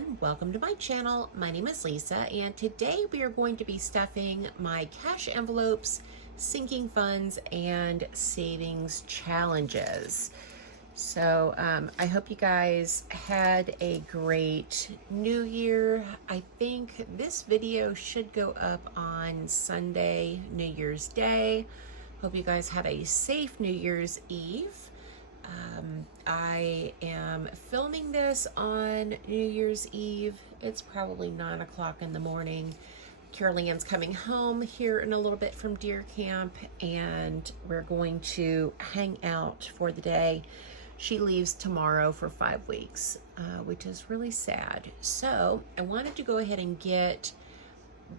everyone, welcome to my channel. My name is Lisa, and today we are going to be stuffing my cash envelopes, sinking funds, and savings challenges. So I hope you guys had a great new year. I think this video should go up on Sunday, New Year's Day. Hope you guys had a safe New Year's Eve. I am filming this on New Year's Eve. It's probably 9 o'clock in the morning. Carol Ann's coming home here in a little bit from deer camp, and we're going to hang out for the day. She leaves tomorrow for 5 weeks, which is really sad. So I wanted to go ahead and get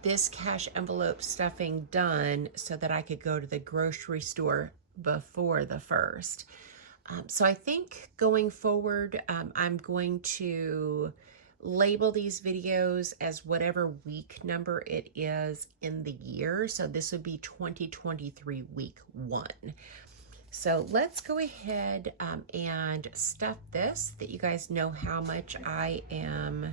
this cash envelope stuffing done so that I could go to the grocery store before the 1st. So I think going forward, I'm going to label these videos as whatever week number it is in the year. So this would be 2023 week 1. So let's go ahead and stuff this, that you guys know how much I am.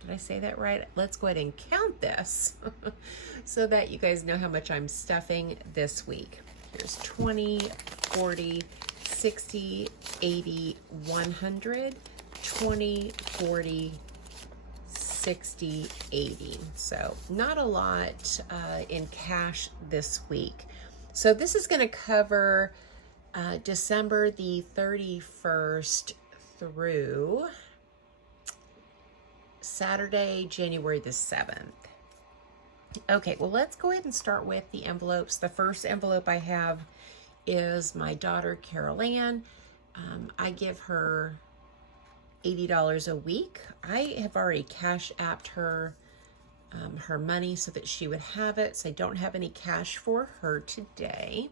Did I say that right? Let's go ahead and count this so that you guys know how much I'm stuffing this week. Here's 20, 40, 60, 80, 100, 20, 40, 60, 80. So not a lot in cash this week. So this is going to cover December the 31st through Saturday, January the 7th. Okay, well, let's go ahead and start with the envelopes. The first envelope I have is my daughter, Carol Ann. I give her $80 a week. I have already cash apped her her money so that she would have it. So I don't have any cash for her today.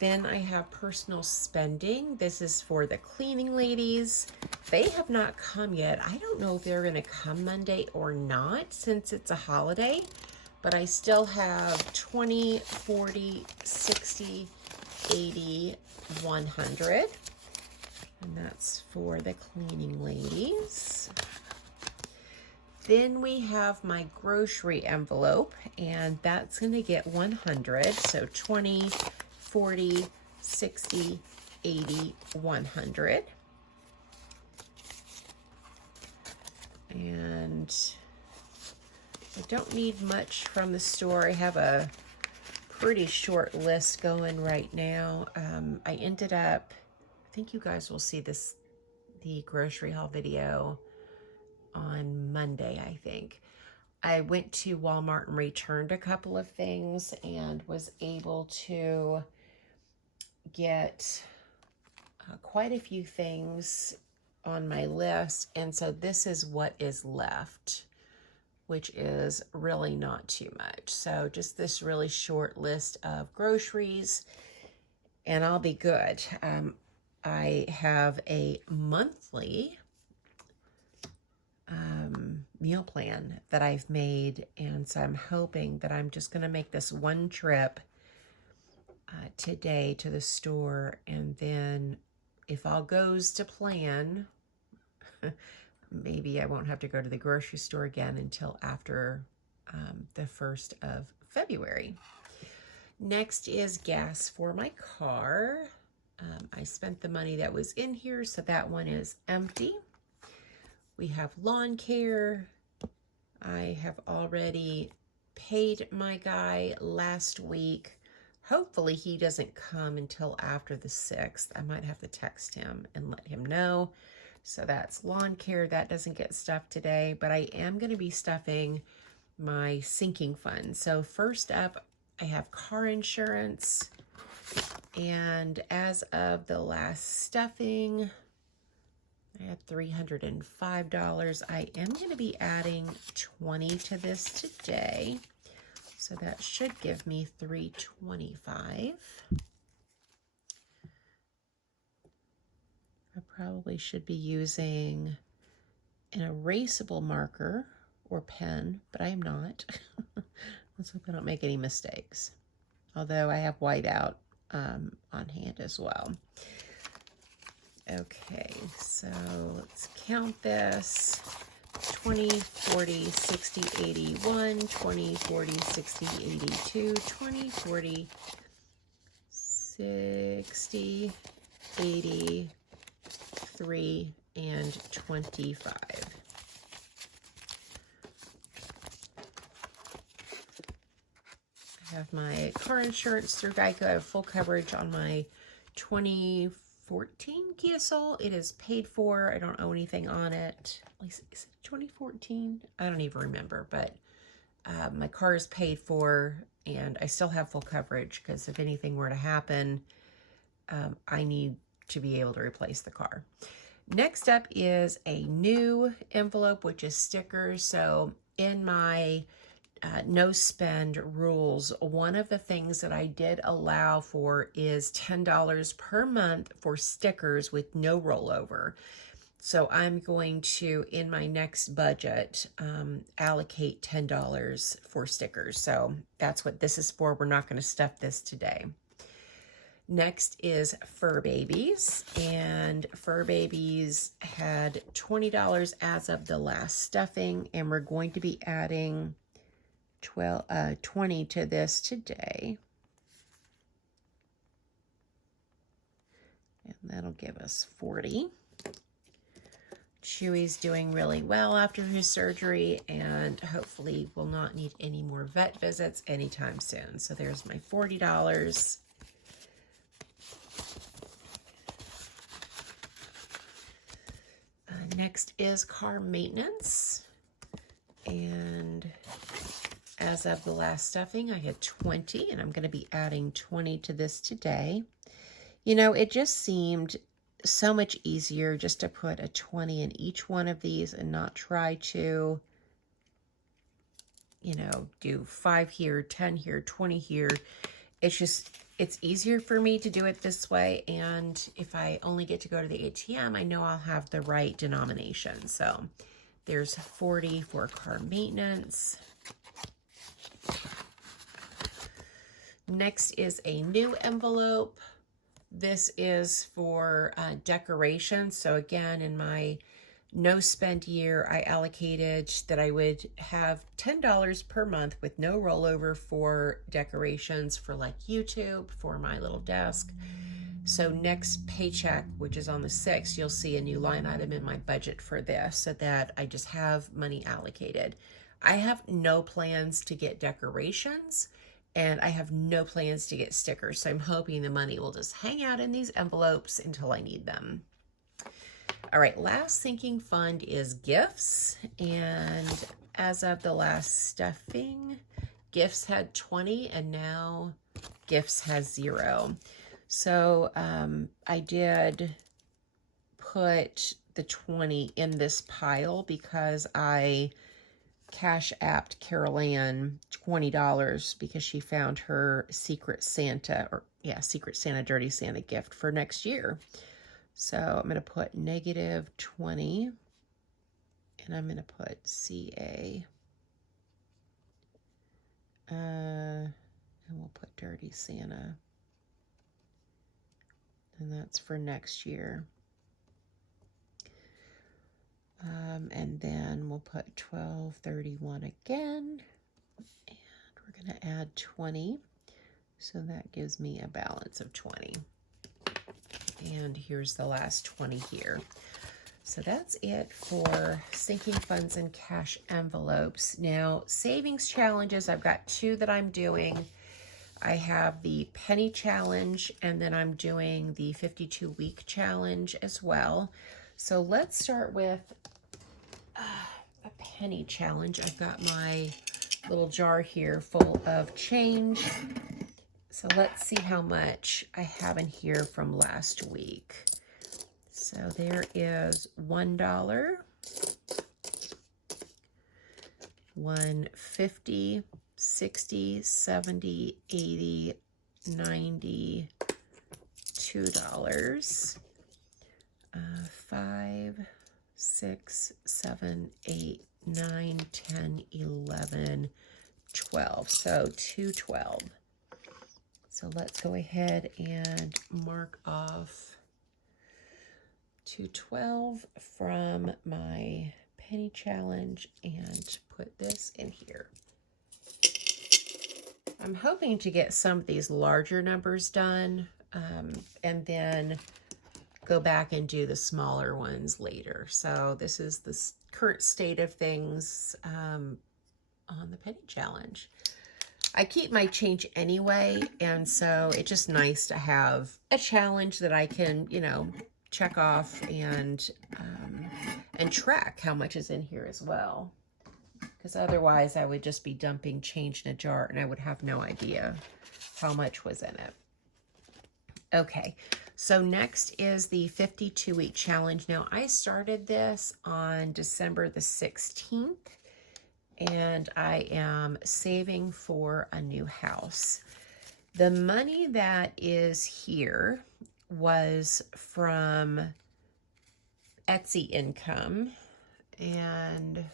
Then I have personal spending. This is for the cleaning ladies. They have not come yet. I don't know if they're going to come Monday or not since it's a holiday, but I still have 20, 40, 60, 80, 100. And that's for the cleaning ladies. Then we have my grocery envelope, and that's going to get 100. So 20, 40, 60, 80, 100. And I don't need much from the store. I have a pretty short list going right now. I ended up, I think you guys will see this, the grocery haul video on Monday, I think. I went to Walmart and returned a couple of things and was able to get quite a few things on my list. And so this is what is left, which is really not too much. So just this really short list of groceries, and I'll be good. I have a monthly meal plan that I've made, and so I'm hoping that I'm just going to make this one trip today to the store, and then if all goes to plan, maybe I won't have to go to the grocery store again until after the 1st of February. Next is gas for my car. I spent the money that was in here, so that one is empty. We have lawn care. I have already paid my guy last week. Hopefully he doesn't come until after the 6th. I might have to text him and let him know. So that's lawn care. That doesn't get stuffed today, but I am going to be stuffing my sinking fund. So first up, I have car insurance. And as of the last stuffing, I had $305. I am going to be adding 20 to this today. So that should give me $325. I probably should be using an erasable marker or pen, but I am not. Let's hope I don't make any mistakes. Although I have whiteout on hand as well. Okay, so let's count this. 20, 40, 60, 81, 20, 40, 60, 82, 20, 40, 60, 83, and 25. I have my car insurance through Geico. I have full coverage on my 2014 Kia Soul. It is paid for. I don't owe anything on it. At least, is it 2014? I don't even remember, but my car is paid for, and I still have full coverage because if anything were to happen, I need to be able to replace the car. Next up is a new envelope, which is stickers. So in my no spend rules, one of the things that I did allow for is $10 per month for stickers with no rollover. So I'm going to, in my next budget, allocate $10 for stickers. So that's what this is for. We're not going to stuff this today. Next is Fur Babies, and Fur Babies had $20 as of the last stuffing, and we're going to be adding 20 to this today. And that'll give us 40. Chewy's doing really well after his surgery, and hopefully will not need any more vet visits anytime soon. So there's my $40. Next is car maintenance, and as of the last stuffing, I had 20, and I'm going to be adding 20 to this today. You know, it just seemed so much easier just to put a 20 in each one of these and not try to, you know, do 5 here, 10 here, 20 here. It's easier for me to do it this way, and if I only get to go to the ATM, I know I'll have the right denomination. So there's 40 for car maintenance. Next is a new envelope. This is for decoration. So again, in my no spend year, I allocated that I would have $10 per month with no rollover for decorations for like YouTube, for my little desk. So next paycheck, which is on the 6th, you'll see a new line item in my budget for this so that I just have money allocated. I have no plans to get decorations, and I have no plans to get stickers. So I'm hoping the money will just hang out in these envelopes until I need them. All right, last sinking fund is gifts, and as of the last stuffing, gifts had 20, and now gifts has 0. So I did put the 20 in this pile because I cash apped Carol Ann $20 because she found her Secret Santa, Secret Santa, Dirty Santa gift for next year. So I'm going to put -20, and I'm going to put CA, and we'll put Dirty Santa, and that's for next year. And then we'll put 1231 again, and we're going to add 20, so that gives me a balance of 20. And here's the last 20 here. So that's it for sinking funds and cash envelopes. Now, savings challenges, I've got 2 that I'm doing. I have the penny challenge, and then I'm doing the 52-week challenge as well. So let's start with a penny challenge. I've got my little jar here full of change. So let's see how much I have in here from last week. So there is $1, $1.50, 60, 70, 80, 90, $2, 5, 6, 7, 8, 9, 10, 11, 12. So $2.12. So let's go ahead and mark off 212 from my penny challenge and put this in here. I'm hoping to get some of these larger numbers done and then go back and do the smaller ones later. So this is the current state of things on the penny challenge. I keep my change anyway, and so it's just nice to have a challenge that I can, you know, check off and track how much is in here as well. Because otherwise I would just be dumping change in a jar and I would have no idea how much was in it. Okay, so next is the 52-week challenge. Now, I started this on December the 16th, and I am saving for a new house. The money that is here was from Etsy income, and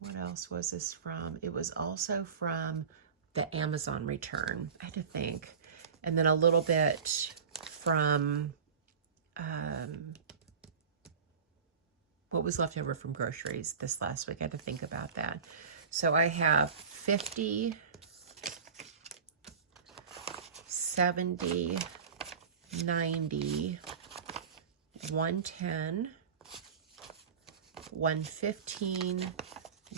what else was this from? It was also from the Amazon return, I had to think. And then a little bit from what was left over from groceries this last week. I had to think about that. So I have 50, 70, 90, 110, 115,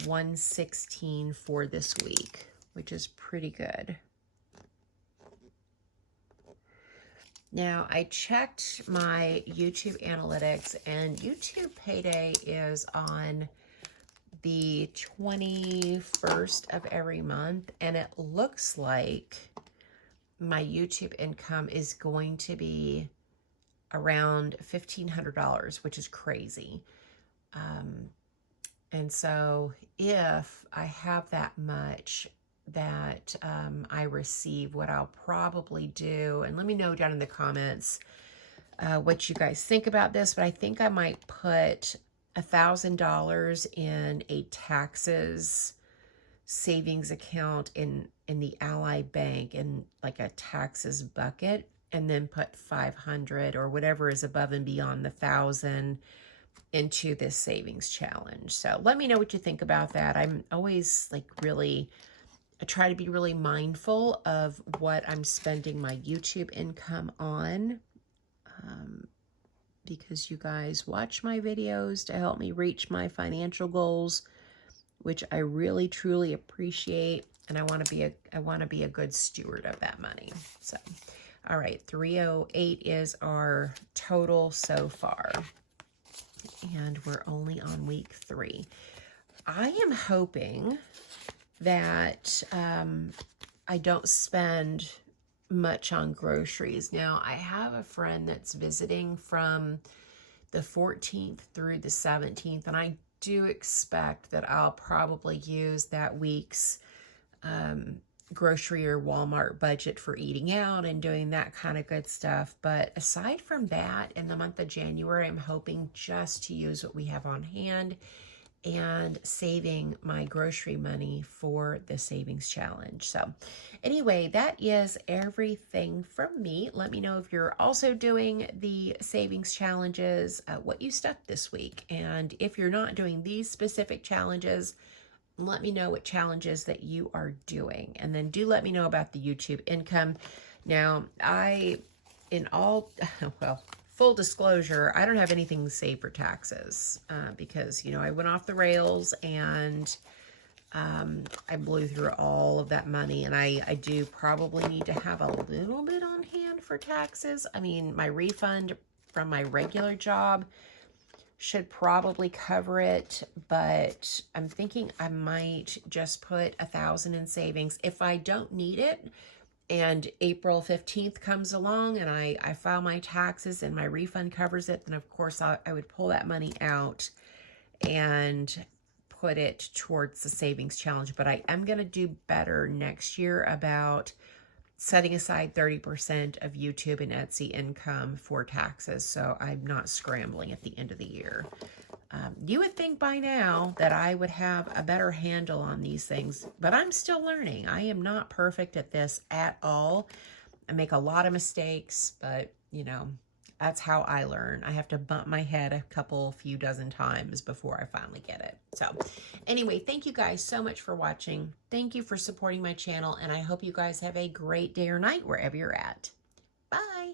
116 for this week, which is pretty good. Now, I checked my YouTube analytics, and YouTube payday is on the 21st of every month, and it looks like my YouTube income is going to be around $1,500, which is crazy. And so if I have that much that I receive, what I'll probably do, and let me know down in the comments what you guys think about this, but I think I might put $1,000 in a taxes savings account in the Ally Bank in like a taxes bucket, and then put 500 or whatever is above and beyond the 1,000 into this savings challenge. So let me know what you think about that. I'm always like I try to be really mindful of what I'm spending my YouTube income on, because you guys watch my videos to help me reach my financial goals, which I really truly appreciate, and I want to be a good steward of that money. So, all right, 308 is our total so far, and we're only on week 3. I am hoping that I don't spend much on groceries. Now, I have a friend that's visiting from the 14th through the 17th, and I do expect that I'll probably use that week's grocery or Walmart budget for eating out and doing that kind of good stuff. But aside from that, in the month of January, I'm hoping just to use what we have on hand and saving my grocery money for the savings challenge. So anyway, that is everything from me. Let me know if you're also doing the savings challenges, what you stuck this week. And if you're not doing these specific challenges, let me know what challenges that you are doing. And then do let me know about the YouTube income. Now, full disclosure, I don't have anything saved for taxes because, you know, I went off the rails and I blew through all of that money, and I do probably need to have a little bit on hand for taxes. I mean, my refund from my regular job should probably cover it, but I'm thinking I might just put 1,000 in savings if I don't need it. And April 15th comes along and I file my taxes and my refund covers it, then of course I would pull that money out and put it towards the savings challenge. But I am going to do better next year about setting aside 30% of YouTube and Etsy income for taxes, so I'm not scrambling at the end of the year. You would think by now that I would have a better handle on these things, but I'm still learning. I am not perfect at this at all. I make a lot of mistakes, but, you know, That's how I learn. I have to bump my head a few dozen times before I finally get it. So anyway, thank you guys so much for watching. Thank you for supporting my channel, and I hope you guys have a great day or night wherever you're at. Bye.